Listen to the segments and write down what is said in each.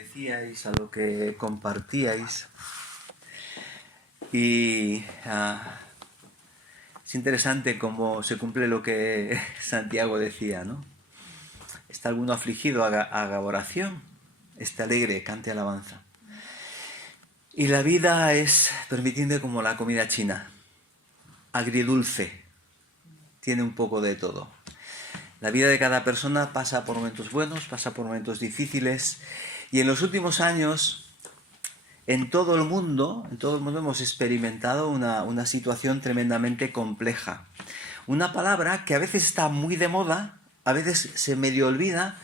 decíais, a lo que compartíais. Y es interesante cómo se cumple lo que Santiago decía, ¿no? Está alguno afligido, haga oración, esté alegre, cante alabanza. Y la vida es, permitidme, como la comida china, agridulce, tiene un poco de todo. La vida de cada persona pasa por momentos buenos, pasa por momentos difíciles, y en los últimos años en todo el mundo hemos experimentado una situación tremendamente compleja. Una palabra que a veces está muy de moda, a veces se medio olvida,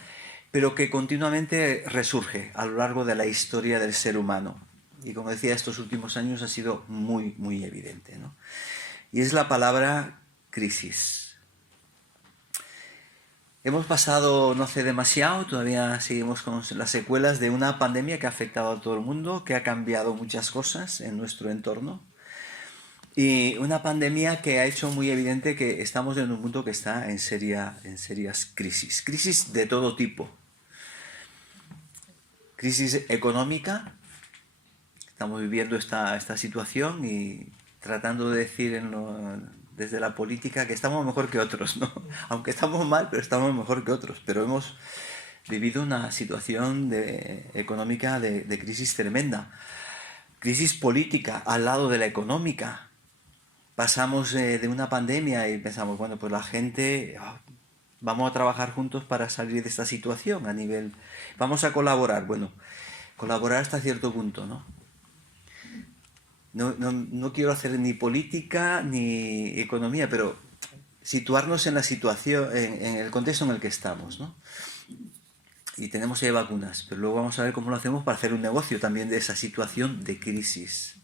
pero que continuamente resurge a lo largo de la historia del ser humano. Y como decía, estos últimos años ha sido muy, muy evidente, ¿no? Y es la palabra crisis. Hemos pasado no hace demasiado, todavía seguimos con las secuelas de una pandemia que ha afectado a todo el mundo, que ha cambiado muchas cosas en nuestro entorno. Y una pandemia que ha hecho muy evidente que estamos en un mundo que está en serias crisis. Crisis de todo tipo. Crisis económica. Estamos viviendo esta situación y tratando de decir desde la política que estamos mejor que otros, ¿no? Aunque estamos mal, pero estamos mejor que otros. Pero hemos vivido una situación económica de crisis tremenda. Crisis política al lado de la económica. Pasamos de una pandemia y pensamos, bueno, pues la gente, vamos a trabajar juntos para salir de esta situación a nivel... Vamos a colaborar, bueno, colaborar hasta cierto punto, ¿no? No quiero hacer ni política ni economía, pero situarnos en la situación, en el contexto en el que estamos, ¿no? Y tenemos ya vacunas, pero luego vamos a ver cómo lo hacemos para hacer un negocio también de esa situación de crisis.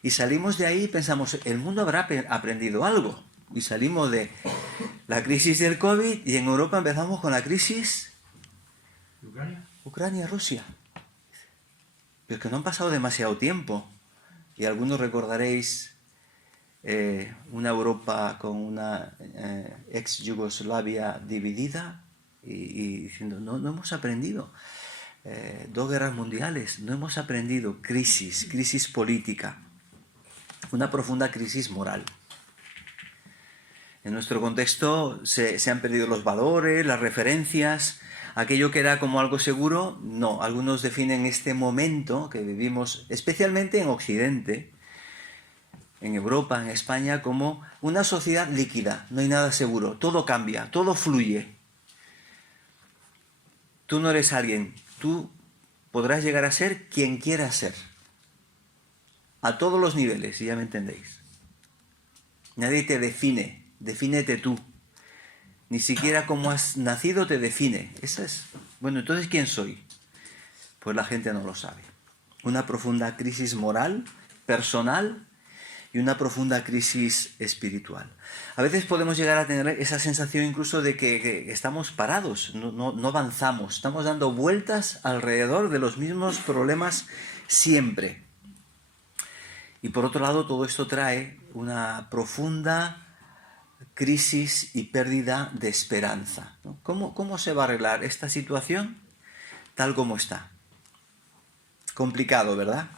Y salimos de ahí y pensamos, el mundo habrá aprendido algo. Y salimos de la crisis del COVID y en Europa empezamos con la crisis Ucrania-Rusia. Pero es que no han pasado demasiado tiempo. Y algunos recordaréis una Europa con una ex Yugoslavia dividida y diciendo, no hemos aprendido. 2 guerras mundiales, no hemos aprendido. Crisis política. Una profunda crisis moral. En nuestro contexto se han perdido los valores, las referencias, aquello que era como algo seguro, no. Algunos definen este momento que vivimos, especialmente en Occidente, en Europa, en España, como una sociedad líquida, no hay nada seguro, todo cambia, todo fluye. Tú no eres alguien, tú podrás llegar a ser quien quieras ser, a todos los niveles, si ya me entendéis. Nadie te define, defínete tú. Ni siquiera cómo has nacido te define. Esa es. Bueno, entonces, ¿quién soy? Pues la gente no lo sabe. Una profunda crisis moral, personal, y una profunda crisis espiritual. A veces podemos llegar a tener esa sensación incluso de que estamos parados, no avanzamos, estamos dando vueltas alrededor de los mismos problemas siempre. Y por otro lado, todo esto trae una profunda crisis y pérdida de esperanza, ¿no? ¿Cómo se va a arreglar esta situación tal como está? Complicado, ¿verdad?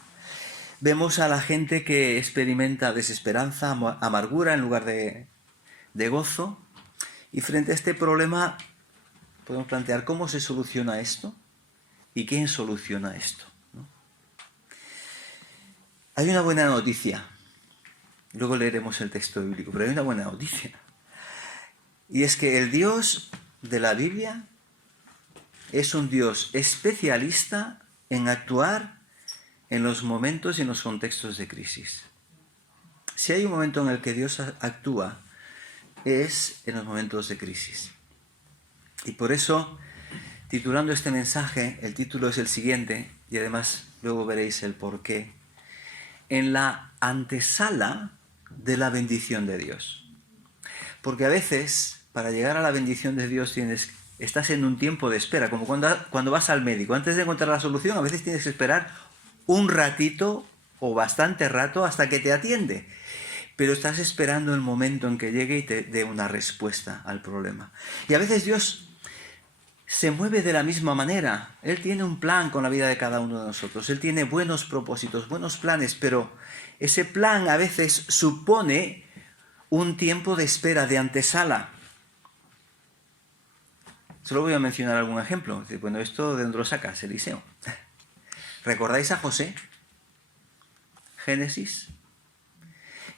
Vemos a la gente que experimenta desesperanza, amargura en lugar de gozo. Y frente a este problema podemos plantear cómo se soluciona esto y quién soluciona esto, ¿no? Hay una buena noticia. Luego leeremos el texto bíblico, pero hay una buena noticia. Y es que el Dios de la Biblia es un Dios especialista en actuar en los momentos y en los contextos de crisis. Si hay un momento en el que Dios actúa, es en los momentos de crisis. Y por eso, titulando este mensaje, el título es el siguiente, y además luego veréis el porqué. En la antesala de la bendición de Dios. Porque a veces, para llegar a la bendición de Dios, estás en un tiempo de espera, como cuando vas al médico. Antes de encontrar la solución, a veces tienes que esperar un ratito o bastante rato hasta que te atiende. Pero estás esperando el momento en que llegue y te dé una respuesta al problema. Y a veces Dios se mueve de la misma manera. Él tiene un plan con la vida de cada uno de nosotros. Él tiene buenos propósitos, buenos planes, pero ese plan a veces supone un tiempo de espera, de antesala. Solo voy a mencionar algún ejemplo. Bueno, ¿esto de dónde lo sacas, Eliseo? ¿Recordáis a José? Génesis.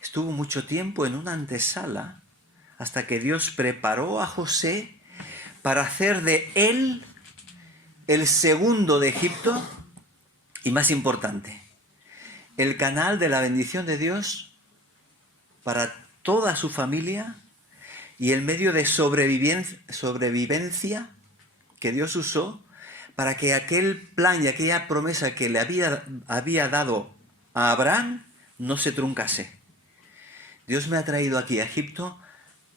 Estuvo mucho tiempo en una antesala hasta que Dios preparó a José para hacer de él el segundo de Egipto y más importante, el canal de la bendición de Dios para toda su familia y el medio de sobrevivencia que Dios usó para que aquel plan y aquella promesa que le había dado a Abraham no se truncase. Dios me ha traído aquí a Egipto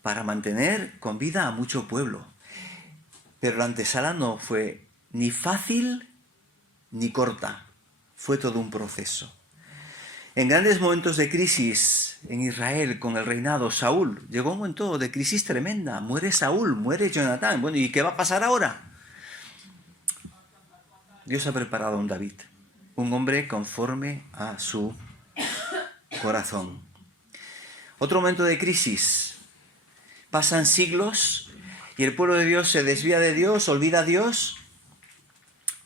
para mantener con vida a mucho pueblo. Pero la antesala no fue ni fácil ni corta. Fue todo un proceso. En grandes momentos de crisis en Israel con el reinado, Saúl, llegó un momento de crisis tremenda. Muere Saúl, muere Jonatán. Bueno, ¿y qué va a pasar ahora? Dios ha preparado a un David, un hombre conforme a su corazón. Otro momento de crisis. Pasan siglos y el pueblo de Dios se desvía de Dios, olvida a Dios,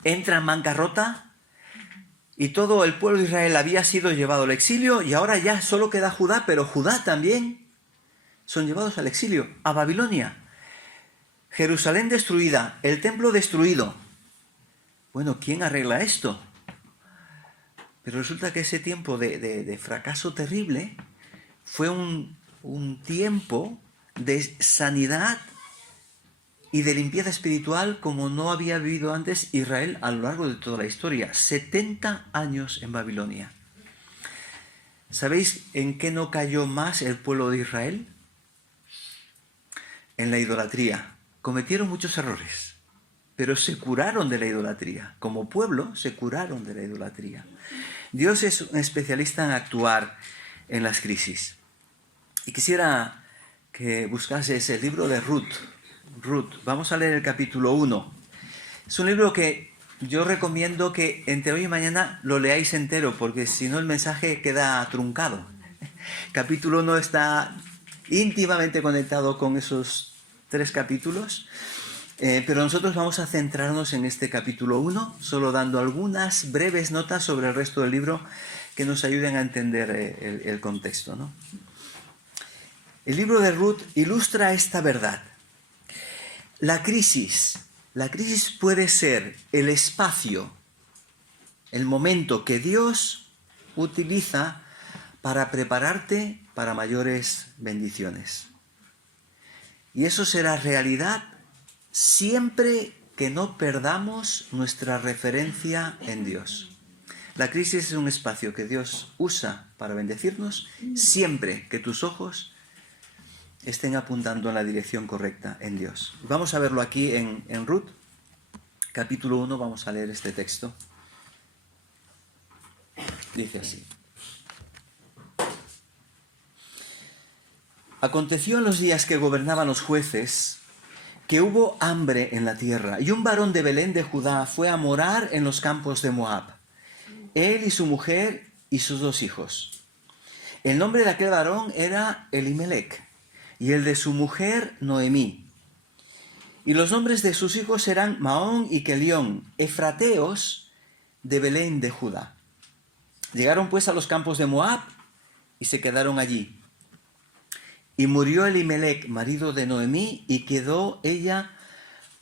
entra en bancarrota y todo el pueblo de Israel había sido llevado al exilio y ahora ya solo queda Judá, pero Judá también son llevados al exilio, a Babilonia. Jerusalén destruida, el templo destruido. Bueno, ¿quién arregla esto? Pero resulta que ese tiempo de fracaso terrible fue un tiempo de sanidad y de limpieza espiritual como no había vivido antes Israel a lo largo de toda la historia. 70 años en Babilonia. ¿Sabéis en qué no cayó más el pueblo de Israel? En la idolatría. Cometieron muchos errores, pero se curaron de la idolatría. Como pueblo se curaron de la idolatría. Dios es un especialista en actuar en las crisis. Y quisiera que buscases el libro de Ruth. Vamos a leer el capítulo 1. Es un libro que yo recomiendo que entre hoy y mañana lo leáis entero, porque si no el mensaje queda truncado. Capítulo 1 está íntimamente conectado con esos 3 capítulos, pero nosotros vamos a centrarnos en este capítulo 1, solo dando algunas breves notas sobre el resto del libro que nos ayuden a entender el contexto, ¿no? El libro de Ruth ilustra esta verdad. La crisis puede ser el espacio, el momento que Dios utiliza para prepararte para mayores bendiciones. Y eso será realidad siempre que no perdamos nuestra referencia en Dios. La crisis es un espacio que Dios usa para bendecirnos siempre que tus ojos estén apuntando en la dirección correcta en Dios. Vamos a verlo aquí en Ruth, capítulo 1, vamos a leer este texto. Dice así. Aconteció en los días que gobernaban los jueces que hubo hambre en la tierra, y un varón de Belén de Judá fue a morar en los campos de Moab, él y su mujer y sus 2 hijos. El nombre de aquel varón era Elimelec, y el de su mujer Noemí. Y los nombres de sus hijos eran Maón y Kelión, efrateos de Belén de Judá. Llegaron pues a los campos de Moab y se quedaron allí. Y murió Elimelec, marido de Noemí, y quedó ella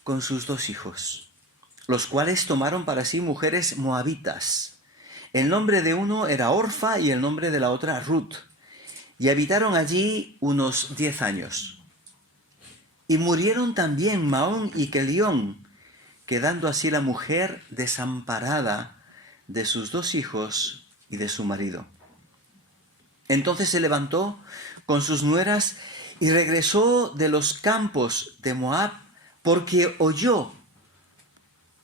con sus 2 hijos, los cuales tomaron para sí mujeres moabitas. El nombre de uno era Orfa y el nombre de la otra Ruth. Y habitaron allí unos 10 años. Y murieron también Maón y Kelión, quedando así la mujer desamparada de sus 2 hijos y de su marido. Entonces se levantó con sus nueras y regresó de los campos de Moab, porque oyó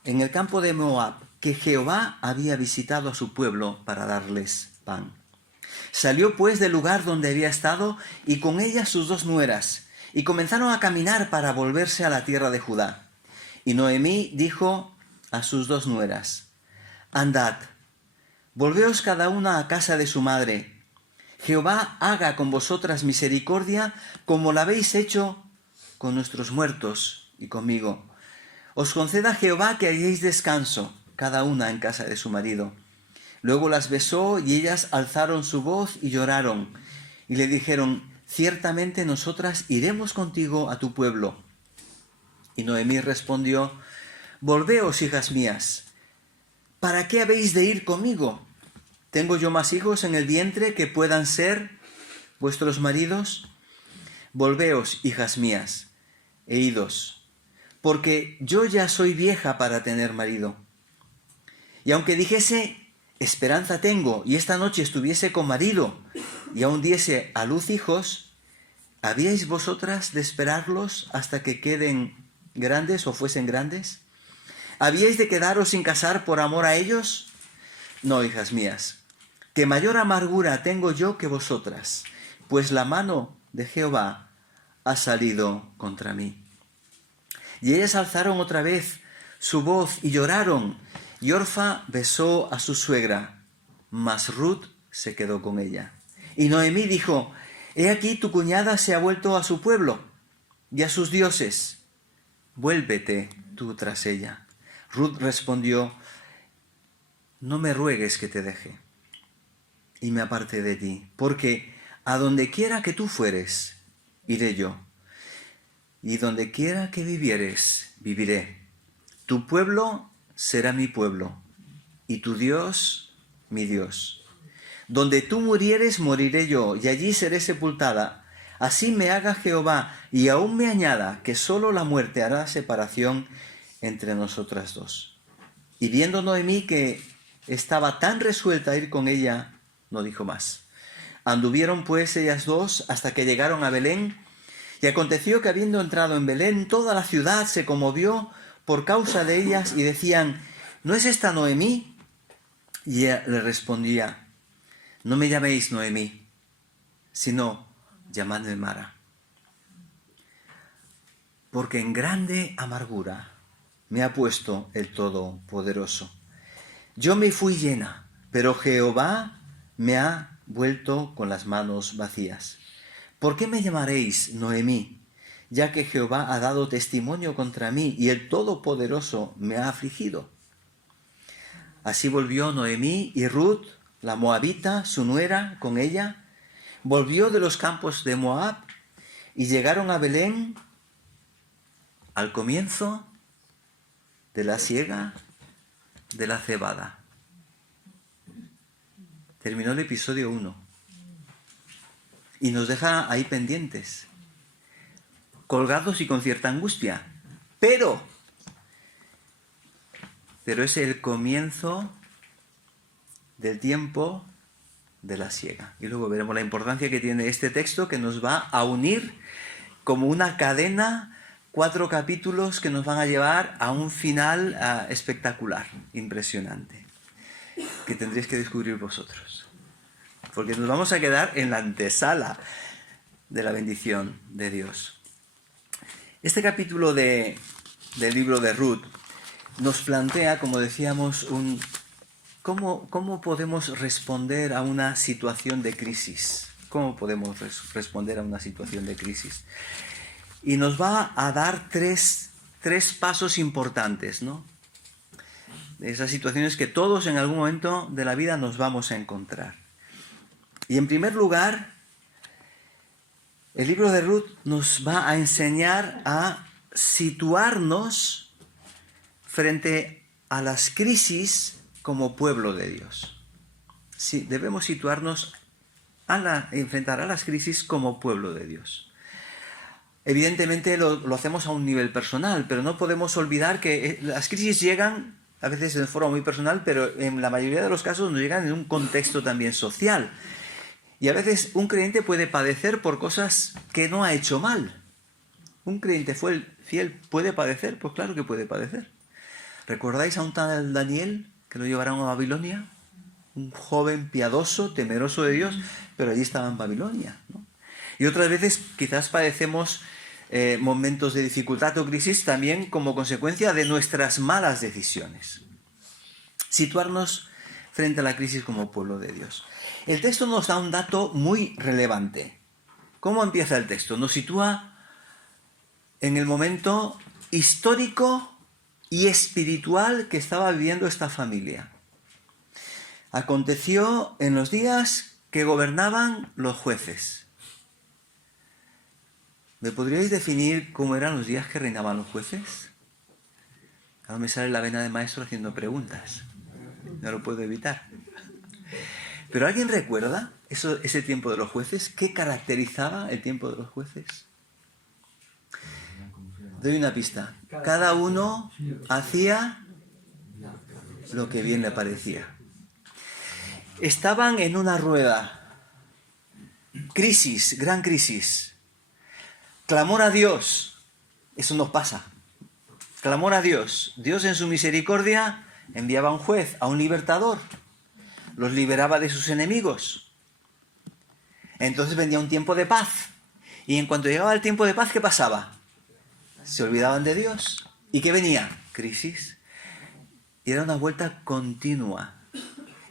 en el campo de Moab que Jehová había visitado a su pueblo para darles pan. Salió pues del lugar donde había estado y con ella sus 2 nueras, y comenzaron a caminar para volverse a la tierra de Judá. Y Noemí dijo a sus dos nueras: andad, volveos cada una a casa de su madre. Jehová haga con vosotras misericordia como la habéis hecho con nuestros muertos y conmigo. Os conceda Jehová que halléis descanso, cada una en casa de su marido. Luego las besó y ellas alzaron su voz y lloraron. Y le dijeron: ciertamente nosotras iremos contigo a tu pueblo. Y Noemí respondió: volveos, hijas mías. ¿Para qué habéis de ir conmigo? ¿Tengo yo más hijos en el vientre que puedan ser vuestros maridos? Volveos, hijas mías, e idos, porque yo ya soy vieja para tener marido. Y aunque dijese: esperanza tengo, y esta noche estuviese con marido, y aún diese a luz hijos, ¿habíais vosotras de esperarlos hasta que queden grandes o fuesen grandes? ¿Habíais de quedaros sin casar por amor a ellos? No, hijas mías, que mayor amargura tengo yo que vosotras, pues la mano de Jehová ha salido contra mí. Y ellas alzaron otra vez su voz y lloraron, y Orfa besó a su suegra, mas Ruth se quedó con ella. Y Noemí dijo: he aquí tu cuñada se ha vuelto a su pueblo y a sus dioses, vuélvete tú tras ella. Ruth respondió: no me ruegues que te deje y me aparte de ti, porque a donde quiera que tú fueres, iré yo, y donde quiera que vivieres, viviré. Tu pueblo será mi pueblo, y tu Dios, mi Dios. Donde tú murieres, moriré yo, y allí seré sepultada. Así me haga Jehová, y aún me añada, que solo la muerte hará separación entre nosotras dos. Y viendo Noemí que estaba tan resuelta a ir con ella, no dijo más. Anduvieron pues ellas dos hasta que llegaron a Belén, y aconteció que habiendo entrado en Belén, toda la ciudad se conmovió por causa de ellas, y decían: ¿no es esta Noemí? Y ella le respondía: no me llaméis Noemí, sino llamadme Mara, porque en grande amargura me ha puesto el Todopoderoso. Yo me fui llena, pero Jehová me ha vuelto con las manos vacías. ¿Por qué me llamaréis Noemí, ya que Jehová ha dado testimonio contra mí y el Todopoderoso me ha afligido? Así volvió Noemí y Ruth, la moabita, su nuera, con ella, volvió de los campos de Moab y llegaron a Belén al comienzo de la siega de la cebada. Terminó el episodio 1 y nos deja ahí pendientes, colgados y con cierta angustia, pero es el comienzo del tiempo de la siega. Y luego veremos la importancia que tiene este texto, que nos va a unir como una cadena, 4 capítulos que nos van a llevar a un final espectacular, impresionante, que tendréis que descubrir vosotros, porque nos vamos a quedar en la antesala de la bendición de Dios. Este capítulo del libro de Ruth nos plantea, como decíamos, cómo podemos responder a una situación de crisis. ¿Cómo podemos responder a una situación de crisis? Y nos va a dar tres pasos importantes, ¿no? Esas situaciones que todos en algún momento de la vida nos vamos a encontrar. Y en primer lugar, el libro de Ruth nos va a enseñar a situarnos frente a las crisis como pueblo de Dios. Sí, debemos situarnos enfrentar a las crisis como pueblo de Dios. Evidentemente lo hacemos a un nivel personal, pero no podemos olvidar que las crisis llegan a veces de forma muy personal, pero en la mayoría de los casos nos llegan en un contexto también social. Y a veces un creyente puede padecer por cosas que no ha hecho mal. ¿Un creyente fiel puede padecer? Pues claro que puede padecer. ¿Recordáis a un tal Daniel que lo llevaron a Babilonia? Un joven piadoso, temeroso de Dios, pero allí estaba en Babilonia, ¿no? Y otras veces quizás padecemos momentos de dificultad o crisis también como consecuencia de nuestras malas decisiones. Situarnos frente a la crisis como pueblo de Dios. El texto nos da un dato muy relevante. ¿Cómo empieza el texto? Nos sitúa en el momento histórico y espiritual que estaba viviendo esta familia. Aconteció en los días que gobernaban los jueces. ¿Me podríais definir cómo eran los días que reinaban los jueces? Ahora me sale la vena de maestro haciendo preguntas. No lo puedo evitar. ¿Pero alguien recuerda ese tiempo de los jueces? ¿Qué caracterizaba el tiempo de los jueces? Doy una pista. Cada uno hacía lo que bien le parecía. Estaban en una rueda. Crisis, gran crisis. Clamor a Dios. Eso nos pasa. Clamor a Dios. Dios en su misericordia enviaba a un juez, a un libertador. Los liberaba de sus enemigos. Entonces venía un tiempo de paz. Y en cuanto llegaba el tiempo de paz, ¿qué pasaba? Se olvidaban de Dios. ¿Y qué venía? Crisis. Y era una vuelta continua.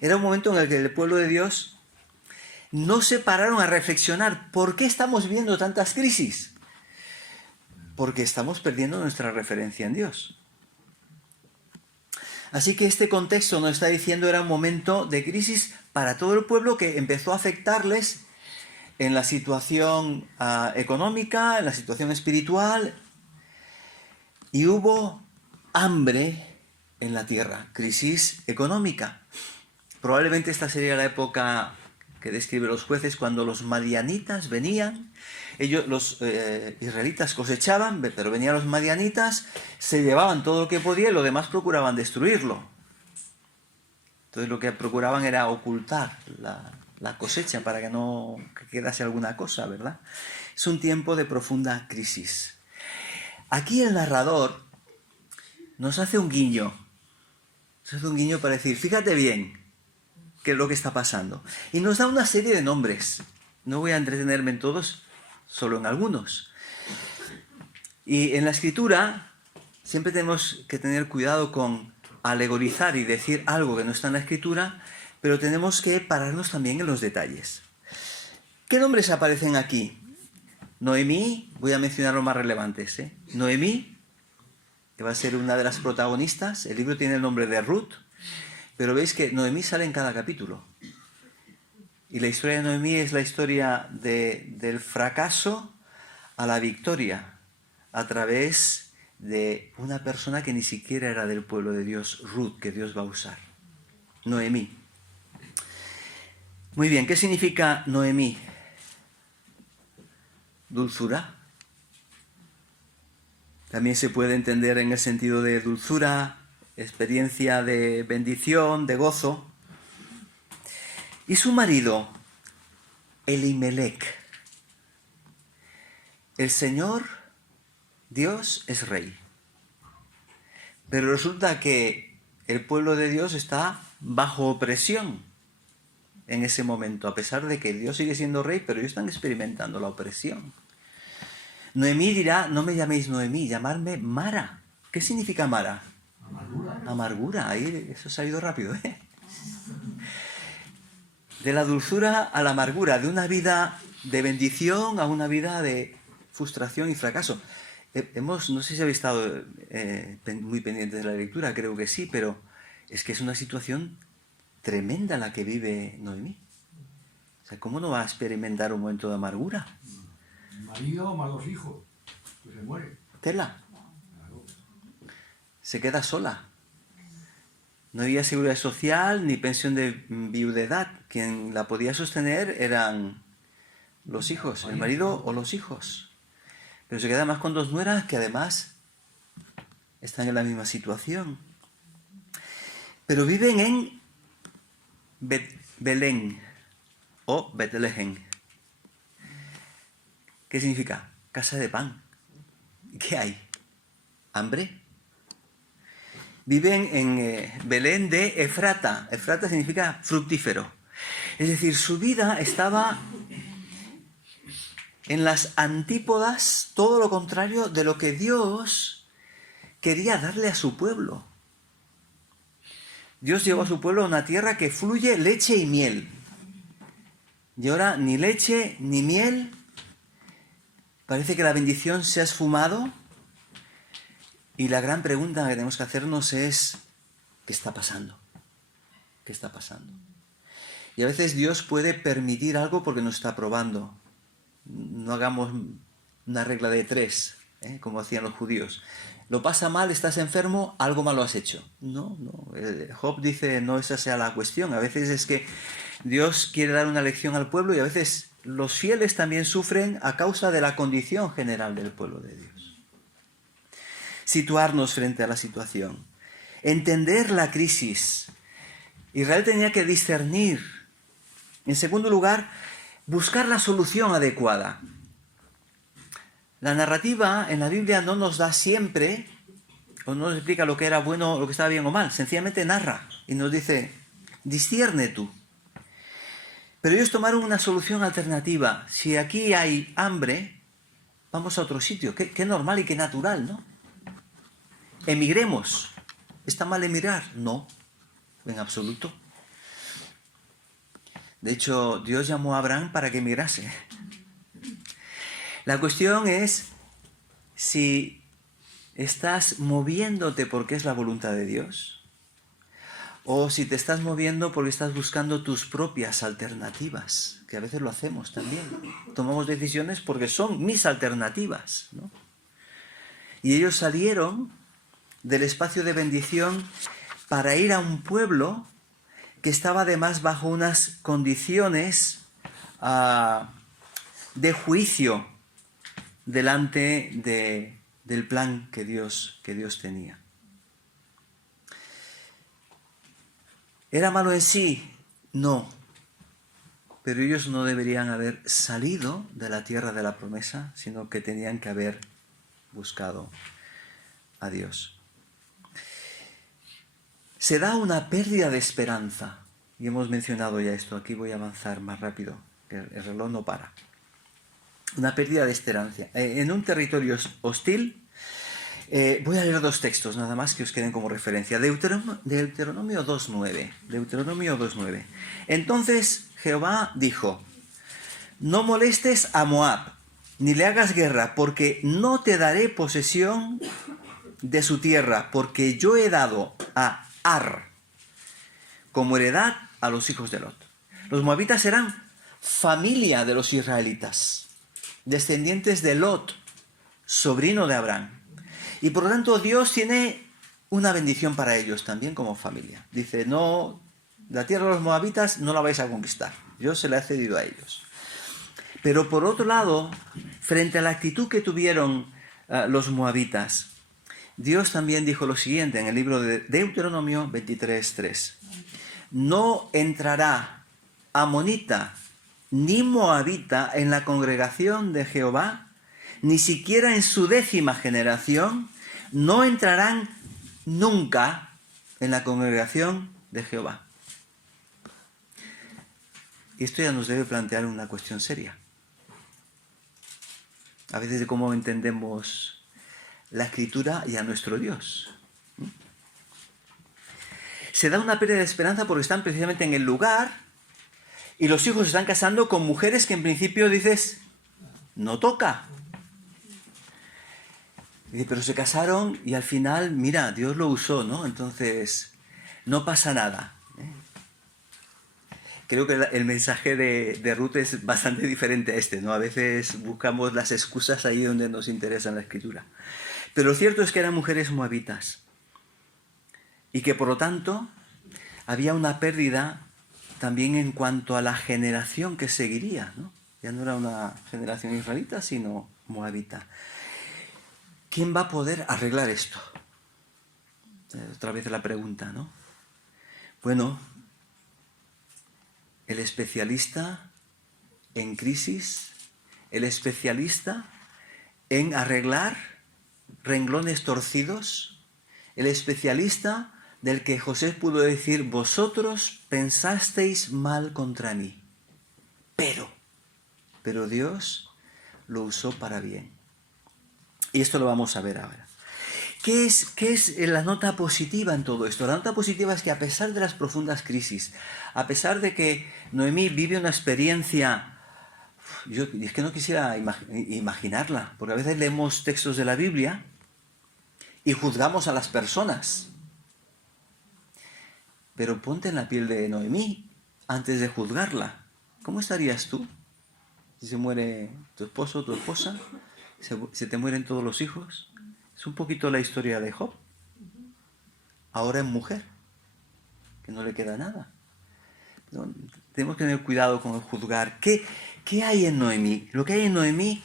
Era un momento en el que el pueblo de Dios no se pararon a reflexionar. ¿Por qué estamos viendo tantas crisis? Porque estamos perdiendo nuestra referencia en Dios. Así que este contexto nos está diciendo era un momento de crisis para todo el pueblo que empezó a afectarles en la situación económica, en la situación espiritual, y hubo hambre en la tierra, crisis económica. Probablemente esta sería la época que describe los jueces cuando los madianitas venían. Ellos, los israelitas cosechaban, pero venían los madianitas, se llevaban todo lo que podían y lo demás procuraban destruirlo. Entonces lo que procuraban era ocultar la cosecha para que no quedase alguna cosa, ¿verdad? Es un tiempo de profunda crisis. Aquí el narrador nos hace un guiño. Nos hace un guiño para decir, fíjate bien qué es lo que está pasando. Y nos da una serie de nombres. No voy a entretenerme en todos, solo en algunos. Y en la escritura siempre tenemos que tener cuidado con alegorizar y decir algo que no está en la escritura, pero tenemos que pararnos también en los detalles. ¿Qué nombres aparecen aquí? Noemí, voy a mencionar los más relevantes. Noemí, que va a ser una de las protagonistas. El libro tiene el nombre de Ruth, pero veis que Noemí sale en cada capítulo. Y la historia de Noemí es la historia del fracaso a la victoria a través de una persona que ni siquiera era del pueblo de Dios, Ruth, que Dios va a usar. Noemí. Muy bien, ¿qué significa Noemí? Dulzura. También se puede entender en el sentido de dulzura, experiencia de bendición, de gozo. Y su marido, Elimelech. El Señor, Dios, es rey. Pero resulta que el pueblo de Dios está bajo opresión en ese momento, a pesar de que Dios sigue siendo rey, pero ellos están experimentando la opresión. Noemí dirá, no me llaméis Noemí, llamadme Mara. ¿Qué significa Mara? Amargura. Amargura, ahí eso se ha ido rápido, ¿eh? De la dulzura a la amargura, de una vida de bendición a una vida de frustración y fracaso. No sé si habéis estado muy pendientes de la lectura, creo que sí, pero es que es una situación tremenda la que vive Noemí. O sea, ¿cómo no va a experimentar un momento de amargura? Marido más 2 hijos, que se muere. Tela. Claro. Se queda sola. No había seguridad social ni pensión de viudedad. Quien la podía sostener eran los hijos, el marido o los hijos. Pero se queda más con 2 nueras que además están en la misma situación. Pero viven en Belén o Betlehem. ¿Qué significa? Casa de pan. ¿Qué hay? ¿Hambre? Viven en Belén de Efrata. Efrata significa fructífero. Es decir, su vida estaba en las antípodas, todo lo contrario de lo que Dios quería darle a su pueblo. Dios llevó a su pueblo a una tierra que fluye leche y miel. Y ahora ni leche ni miel. Parece que la bendición se ha esfumado. Y la gran pregunta que tenemos que hacernos es, ¿qué está pasando? ¿Qué está pasando? Y a veces Dios puede permitir algo porque nos está probando. No hagamos una regla de 3, como hacían los judíos. Lo pasa mal, estás enfermo, algo malo has hecho. No. Job dice, no esa sea la cuestión. A veces es que Dios quiere dar una lección al pueblo y a veces los fieles también sufren a causa de la condición general del pueblo de Dios. Situarnos frente a la situación. Entender la crisis. Israel tenía que discernir. En segundo lugar, buscar la solución adecuada. La narrativa en la Biblia no nos da siempre, o no nos explica lo que era bueno, lo que estaba bien o mal. Sencillamente narra y nos dice, discierne tú. Pero ellos tomaron una solución alternativa. Si aquí hay hambre, vamos a otro sitio. Qué normal y qué natural, ¿no? Emigremos. ¿Está mal emigrar? No, en absoluto. De hecho, Dios llamó a Abraham para que emigrase. La cuestión es si estás moviéndote porque es la voluntad de Dios o si te estás moviendo porque estás buscando tus propias alternativas, que a veces lo hacemos también. Tomamos decisiones porque son mis alternativas, ¿no? Y ellos salieron del espacio de bendición para ir a un pueblo que estaba además bajo unas condiciones de juicio delante del plan que Dios tenía. ¿Era malo en sí? No. Pero ellos no deberían haber salido de la tierra de la promesa, sino que tenían que haber buscado a Dios. Se da una pérdida de esperanza. Y hemos mencionado ya esto. Aquí voy a avanzar más rápido, que el reloj no para. Una pérdida de esperanza. En un territorio hostil, voy a leer 2 textos nada más que os queden como referencia. Deuteronomio 2.9. Entonces Jehová dijo, no molestes a Moab, ni le hagas guerra, porque no te daré posesión de su tierra, porque yo he dado a Ar como heredad a los hijos de Lot. Los moabitas eran familia de los israelitas, descendientes de Lot, sobrino de Abraham. Y por lo tanto Dios tiene una bendición para ellos también como familia. Dice, no, la tierra de los moabitas no la vais a conquistar. Yo se la he cedido a ellos. Pero por otro lado, frente a la actitud que tuvieron los moabitas, Dios también dijo lo siguiente en el libro de Deuteronomio 23:3. No entrará amonita ni moabita en la congregación de Jehová, ni siquiera en su 10ª generación, no entrarán nunca en la congregación de Jehová. Y esto ya nos debe plantear una cuestión seria. A veces de cómo entendemos la Escritura y a nuestro Dios. Se da una pérdida de esperanza porque están precisamente en el lugar y los hijos se están casando con mujeres que en principio dices, no toca. Dice, pero se casaron y al final, mira, Dios lo usó, ¿no? Entonces, no pasa nada. Creo que el mensaje de Ruth es bastante diferente a este, ¿no? A veces buscamos las excusas ahí donde nos interesa en la Escritura. Pero lo cierto es que eran mujeres moabitas y que por lo tanto había una pérdida también en cuanto a la generación que seguiría, ¿no? Ya no era una generación israelita, sino moabita. ¿Quién va a poder arreglar esto? Otra vez la pregunta, ¿no? Bueno, el especialista en crisis, el especialista en arreglar renglones torcidos, el especialista del que José pudo decir, vosotros pensasteis mal contra mí, pero Dios lo usó para bien. Y esto lo vamos a ver ahora. ¿Qué es la nota positiva en todo esto? La nota positiva es que a pesar de las profundas crisis, a pesar de que Noemí vive una experiencia, yo es que no quisiera imaginarla, porque a veces leemos textos de la Biblia y juzgamos a las personas. Pero ponte en la piel de Noemí antes de juzgarla. ¿Cómo estarías tú? Si se muere tu esposo o tu esposa, se te mueren todos los hijos. Es un poquito la historia de Job. Ahora es mujer, que no le queda nada. No, tenemos que tener cuidado con el juzgar. ¿Qué hay en Noemí? Lo que hay en Noemí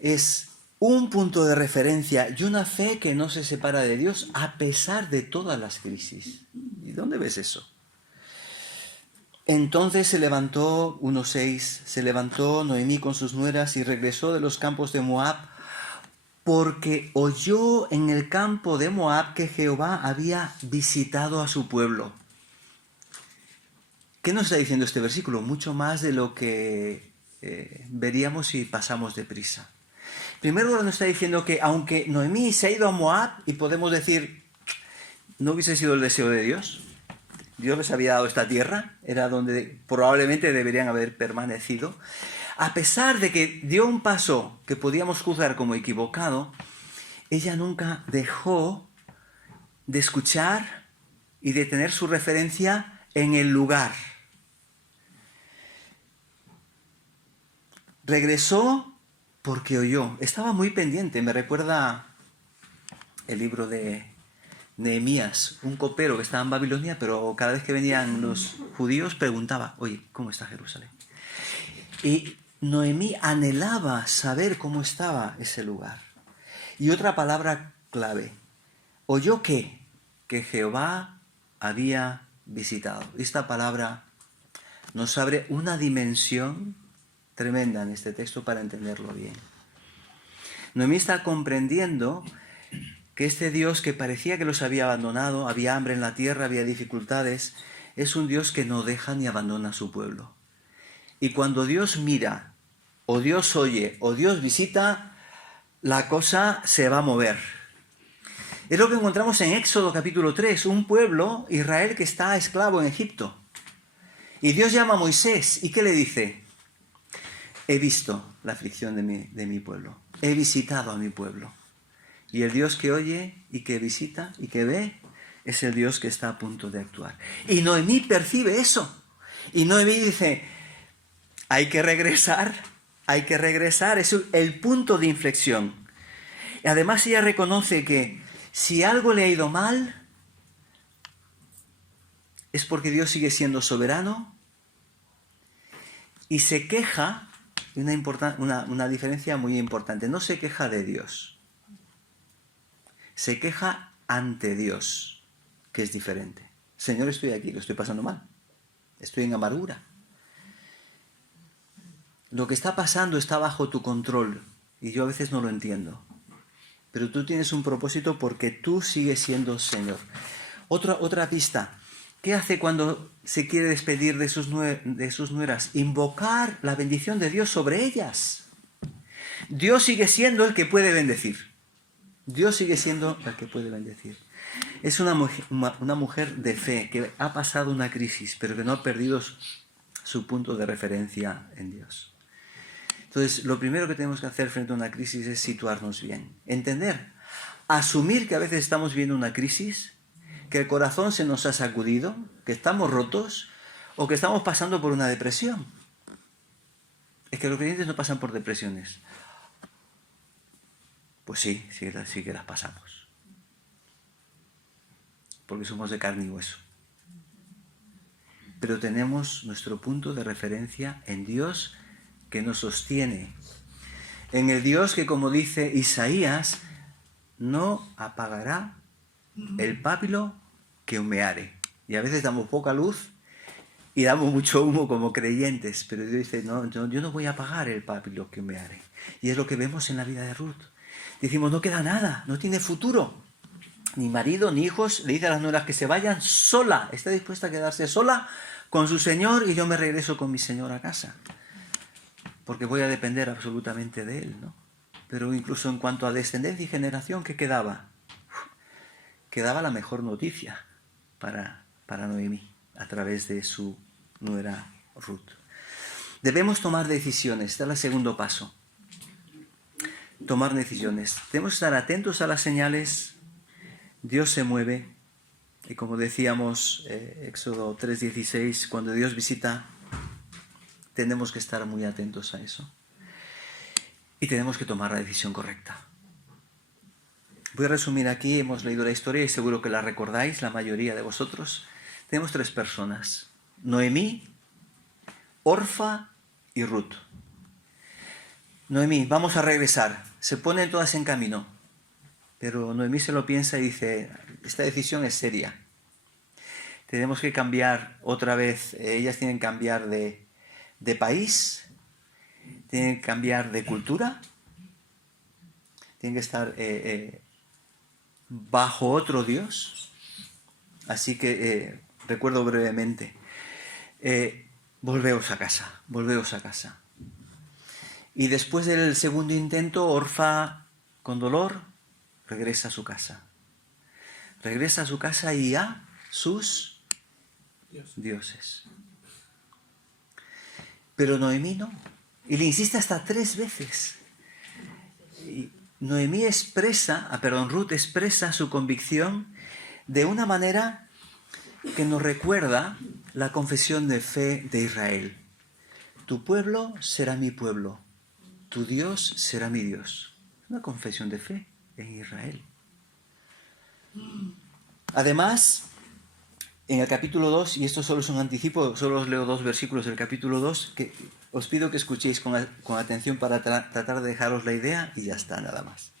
es un punto de referencia y una fe que no se separa de Dios a pesar de todas las crisis. ¿Y dónde ves eso? Entonces se levantó, 1:6, se levantó Noemí con sus nueras y regresó de los campos de Moab, porque oyó en el campo de Moab que Jehová había visitado a su pueblo. ¿Qué nos está diciendo este versículo? Mucho más de lo que veríamos si pasamos deprisa. Primero nos está diciendo que aunque Noemí se ha ido a Moab, y podemos decir, ¿no hubiese sido el deseo de Dios? Dios les había dado esta tierra, era donde probablemente deberían haber permanecido. A pesar de que dio un paso que podíamos juzgar como equivocado, ella nunca dejó de escuchar y de tener su referencia en el lugar. Regresó porque oyó, estaba muy pendiente, me recuerda el libro de Nehemías, un copero que estaba en Babilonia, pero cada vez que venían los judíos preguntaba, oye, ¿cómo está Jerusalén? Y Noemí anhelaba saber cómo estaba ese lugar. Y otra palabra clave, oyó que Jehová había visitado. Esta palabra nos abre una dimensión tremenda en este texto para entenderlo bien. Noemí está comprendiendo que este Dios que parecía que los había abandonado, había hambre en la tierra, había dificultades, es un Dios que no deja ni abandona a su pueblo. Y cuando Dios mira, o Dios oye, o Dios visita, la cosa se va a mover. Es lo que encontramos en Éxodo capítulo 3, un pueblo, Israel, que está esclavo en Egipto. Y Dios llama a Moisés, ¿y qué le dice? He visto la aflicción de mi pueblo, he visitado a mi pueblo. Y el Dios que oye y que visita y que ve es el Dios que está a punto de actuar. Y Noemí percibe eso. Y Noemí dice, hay que regresar, es el punto de inflexión. Y además ella reconoce que si algo le ha ido mal, es porque Dios sigue siendo soberano y se queja, una diferencia muy importante, no se queja de Dios. Se queja ante Dios, que es diferente. Señor, estoy aquí, lo estoy pasando mal. Estoy en amargura. Lo que está pasando está bajo tu control y yo a veces no lo entiendo. Pero tú tienes un propósito porque tú sigues siendo Señor. Otra pista. ¿Qué hace cuando se quiere despedir de sus nueras? Invocar la bendición de Dios sobre ellas. Dios sigue siendo el que puede bendecir. Dios sigue siendo el que puede bendecir. Es una mujer de fe que ha pasado una crisis, pero que no ha perdido su punto de referencia en Dios. Entonces, lo primero que tenemos que hacer frente a una crisis es situarnos bien. Entender, asumir que a veces estamos viviendo una crisis, que el corazón se nos ha sacudido, que estamos rotos o que estamos pasando por una depresión. Es que los creyentes no pasan por depresiones. Pues sí que las pasamos. Porque somos de carne y hueso. Pero tenemos nuestro punto de referencia en Dios que nos sostiene. En el Dios que, como dice Isaías, no apagará el pábilo que humeare. Y a veces damos poca luz y damos mucho humo como creyentes. Pero Dios dice, no, yo no voy a apagar el pábilo que humeare. Y es lo que vemos en la vida de Ruth. Decimos, no queda nada, no tiene futuro. Ni marido, ni hijos. Le dice a las nueras que se vayan sola. Está dispuesta a quedarse sola con su señor y yo me regreso con mi señor a casa. porque voy a depender absolutamente de Él, ¿no? Pero incluso en cuanto a descendencia y generación, ¿qué quedaba? Quedaba la mejor noticia para Noemí, a través de su nuera Ruth. Debemos tomar decisiones, este es el segundo paso. Tomar decisiones. Debemos estar atentos a las señales. Dios se mueve. Y como decíamos, Éxodo 3:16, cuando Dios visita, tenemos que estar muy atentos a eso. Y tenemos que tomar la decisión correcta. Voy a resumir aquí, hemos leído la historia y seguro que la recordáis, la mayoría de vosotros. Tenemos 3 personas: Noemí, Orfa y Ruth. Noemí, vamos a regresar. Se ponen todas en camino. Pero Noemí se lo piensa y dice, esta decisión es seria. Tenemos que cambiar otra vez, ellas tienen que cambiar de país, tienen que cambiar de cultura, tienen que estar bajo otro Dios. Así que recuerdo brevemente, volveos a casa. Y después del segundo intento, Orfa, con dolor, regresa a su casa. Regresa a su casa y a sus dioses. Pero Noemí no. Y le insiste hasta 3 veces. Y Noemí Ruth expresa su convicción de una manera que nos recuerda la confesión de fe de Israel. Tu pueblo será mi pueblo, tu Dios será mi Dios. Una confesión de fe en Israel. Además, en el capítulo 2, y esto solo es un anticipo, solo os leo 2 versículos del capítulo 2, que os pido que escuchéis con atención para tratar de dejaros la idea, y ya está, nada más.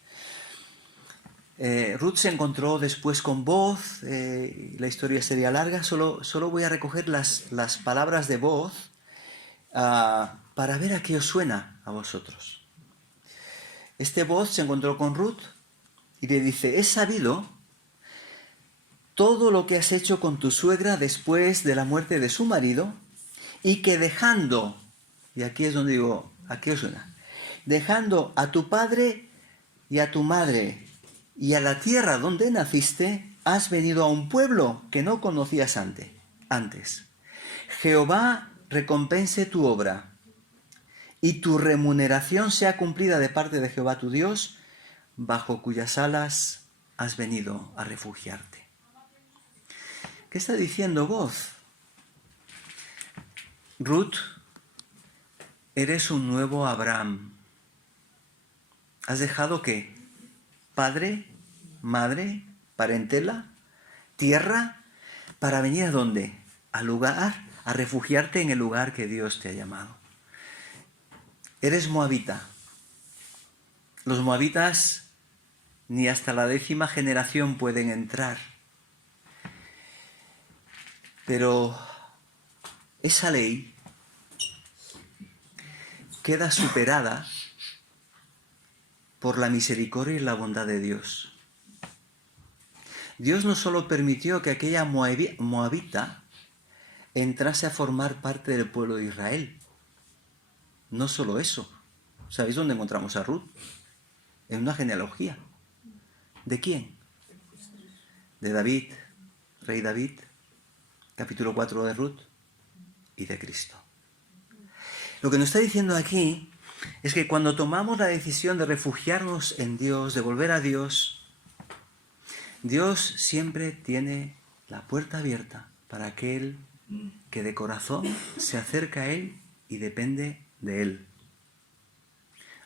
Ruth se encontró después con Booz, la historia sería larga, solo voy a recoger las palabras de Booz para ver a qué os suena a vosotros. Este Booz se encontró con Ruth y le dice, he sabido todo lo que has hecho con tu suegra después de la muerte de su marido, y que dejando, y aquí es donde digo, ¿a qué os suena? Dejando a tu padre y a tu madre y a la tierra donde naciste, has venido a un pueblo que no conocías antes. Jehová recompense tu obra, y tu remuneración sea cumplida de parte de Jehová tu Dios, bajo cuyas alas has venido a refugiarte. ¿Qué está diciendo Booz? Ruth, eres un nuevo Abraham. ¿Has dejado qué? Padre, madre, parentela, tierra, para venir ¿a dónde? Al lugar, a refugiarte en el lugar que Dios te ha llamado. Eres moabita. Los moabitas ni hasta la 10ª generación pueden entrar. Pero esa ley queda superada por la misericordia y la bondad de Dios. Dios no solo permitió que aquella moabita entrase a formar parte del pueblo de Israel. No solo eso. ¿Sabéis dónde encontramos a Ruth? En una genealogía. ¿De quién? De David, rey David, capítulo 4 de Ruth, y de Cristo. Lo que nos está diciendo aquí es que cuando tomamos la decisión de refugiarnos en Dios, de volver a Dios, Dios siempre tiene la puerta abierta para aquel que de corazón se acerca a Él y depende de Él.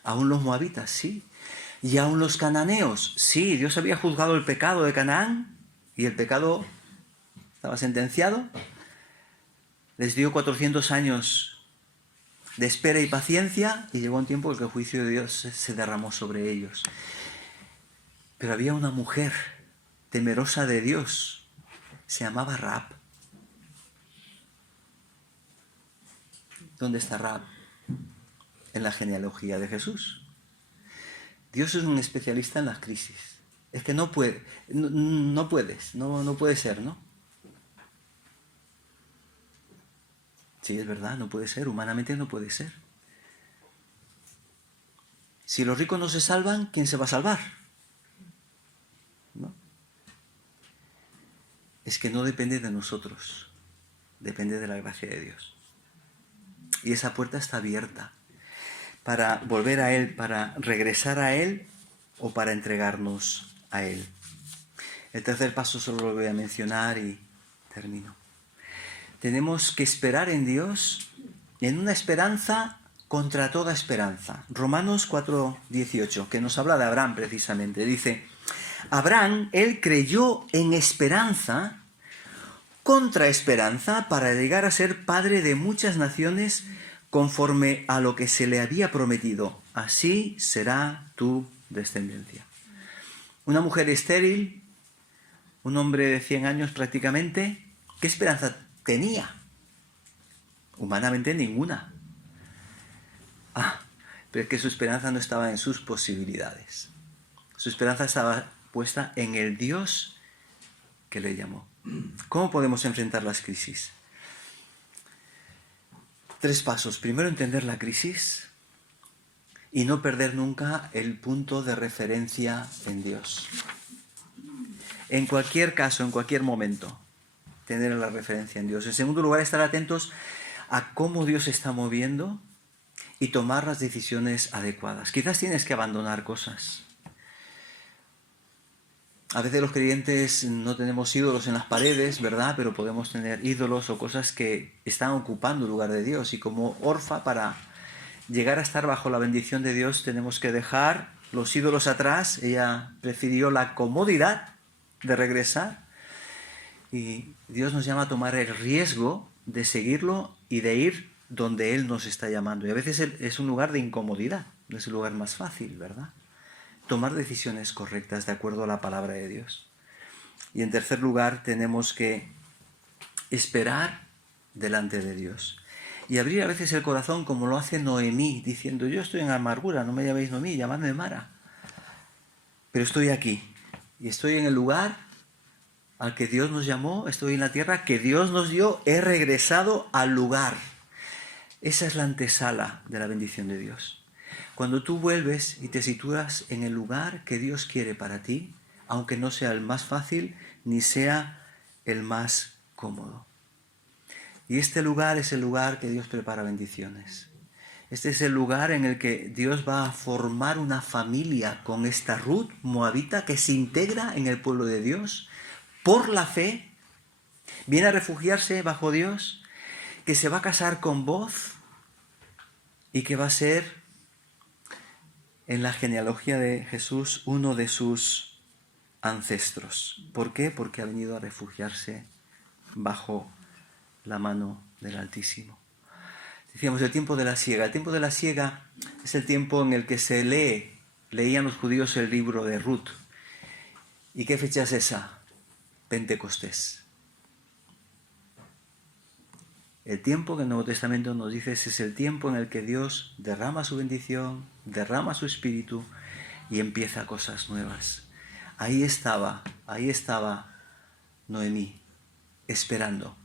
Aún los moabitas, sí. Y aún los cananeos, sí. Dios había juzgado el pecado de Canaán y el pecado estaba sentenciado. Les dio 400 años de espera y paciencia, y llegó un tiempo en que el juicio de Dios se derramó sobre ellos. Pero había una mujer temerosa de Dios, se llamaba Rahab. ¿Dónde está Rahab? En la genealogía de Jesús. Dios es un especialista en las crisis. Es que no puede ser, ¿no? Sí, es verdad, no puede ser, humanamente no puede ser. Si los ricos no se salvan, ¿quién se va a salvar? ¿No? Es que no depende de nosotros, depende de la gracia de Dios. Y esa puerta está abierta para volver a Él, para regresar a Él o para entregarnos a Él. El tercer paso solo lo voy a mencionar y termino. Tenemos que esperar en Dios, en una esperanza contra toda esperanza. Romanos 4:18, que nos habla de Abraham precisamente. Dice, Abraham, él creyó en esperanza contra esperanza para llegar a ser padre de muchas naciones conforme a lo que se le había prometido. Así será tu descendencia. Una mujer estéril, un hombre de 100 años prácticamente, ¿qué esperanza tenía? Humanamente ninguna. Pero es que su esperanza no estaba en sus posibilidades. Su esperanza estaba puesta en el Dios que le llamó. ¿Cómo podemos enfrentar las crisis? 3 pasos. Primero, entender la crisis y no perder nunca el punto de referencia en Dios. En cualquier caso, en cualquier momento, tener la referencia en Dios. En segundo lugar, estar atentos a cómo Dios se está moviendo y tomar las decisiones adecuadas. Quizás tienes que abandonar cosas. A veces los creyentes no tenemos ídolos en las paredes, ¿verdad? Pero podemos tener ídolos o cosas que están ocupando el lugar de Dios. Y como Orfa, para llegar a estar bajo la bendición de Dios, tenemos que dejar los ídolos atrás. Ella prefirió la comodidad de regresar. Y Dios nos llama a tomar el riesgo de seguirlo y de ir donde Él nos está llamando. Y a veces es un lugar de incomodidad, no es el lugar más fácil, ¿verdad? Tomar decisiones correctas de acuerdo a la palabra de Dios. Y en tercer lugar, tenemos que esperar delante de Dios. Y abrir a veces el corazón como lo hace Noemí, diciendo, yo estoy en amargura, no me llaméis Noemí, llamadme Mara. Pero estoy aquí, y estoy en el lugar al que Dios nos llamó, estoy en la tierra que Dios nos dio, he regresado al lugar. Esa es la antesala de la bendición de Dios. Cuando tú vuelves y te sitúas en el lugar que Dios quiere para ti, aunque no sea el más fácil ni sea el más cómodo. Y este lugar es el lugar que Dios prepara bendiciones. Este es el lugar en el que Dios va a formar una familia con esta Ruth moabita que se integra en el pueblo de Dios por la fe, viene a refugiarse bajo Dios, que se va a casar con Boz y que va a ser en la genealogía de Jesús uno de sus ancestros. ¿Por qué? Porque ha venido a refugiarse bajo la mano del Altísimo. Decíamos el tiempo de la siega. El tiempo de la siega es el tiempo en el que leían los judíos el libro de Ruth. ¿Y qué fecha es esa? Pentecostés. El tiempo que el Nuevo Testamento nos dice es el tiempo en el que Dios derrama su bendición, derrama su espíritu y empieza cosas nuevas. Ahí estaba Noemí, esperando.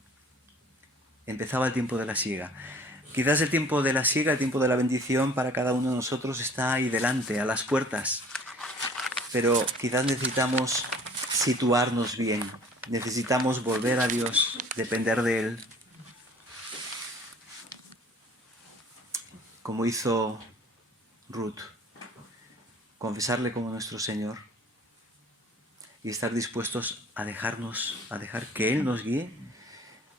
Empezaba el tiempo de la siega. Quizás el tiempo de la siega, el tiempo de la bendición para cada uno de nosotros está ahí delante, a las puertas. Pero quizás necesitamos situarnos bien. Necesitamos volver a Dios, depender de Él. Como hizo Ruth, confesarle como nuestro Señor y estar dispuestos a dejar que Él nos guíe,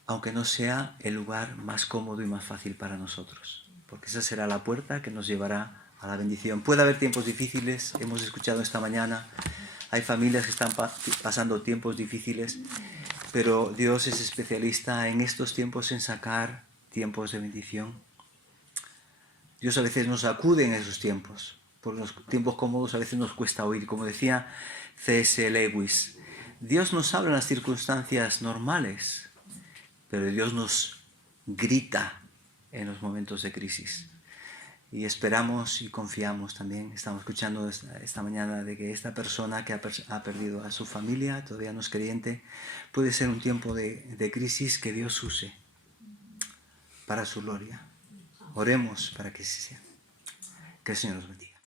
aunque no sea el lugar más cómodo y más fácil para nosotros, porque esa será la puerta que nos llevará a la bendición. Puede haber tiempos difíciles, hemos escuchado esta mañana, hay familias que están pasando tiempos difíciles, pero Dios es especialista en estos tiempos en sacar tiempos de bendición. Dios a veces nos acude en esos tiempos. Por los tiempos cómodos a veces nos cuesta oír. Como decía C.S. Lewis, Dios nos habla en las circunstancias normales, pero Dios nos grita en los momentos de crisis. Y esperamos y confiamos también, estamos escuchando esta mañana, de que esta persona que ha perdido a su familia, todavía no es creyente, puede ser un tiempo de crisis que Dios use para su gloria. Oremos para que así sea. Que el Señor nos bendiga.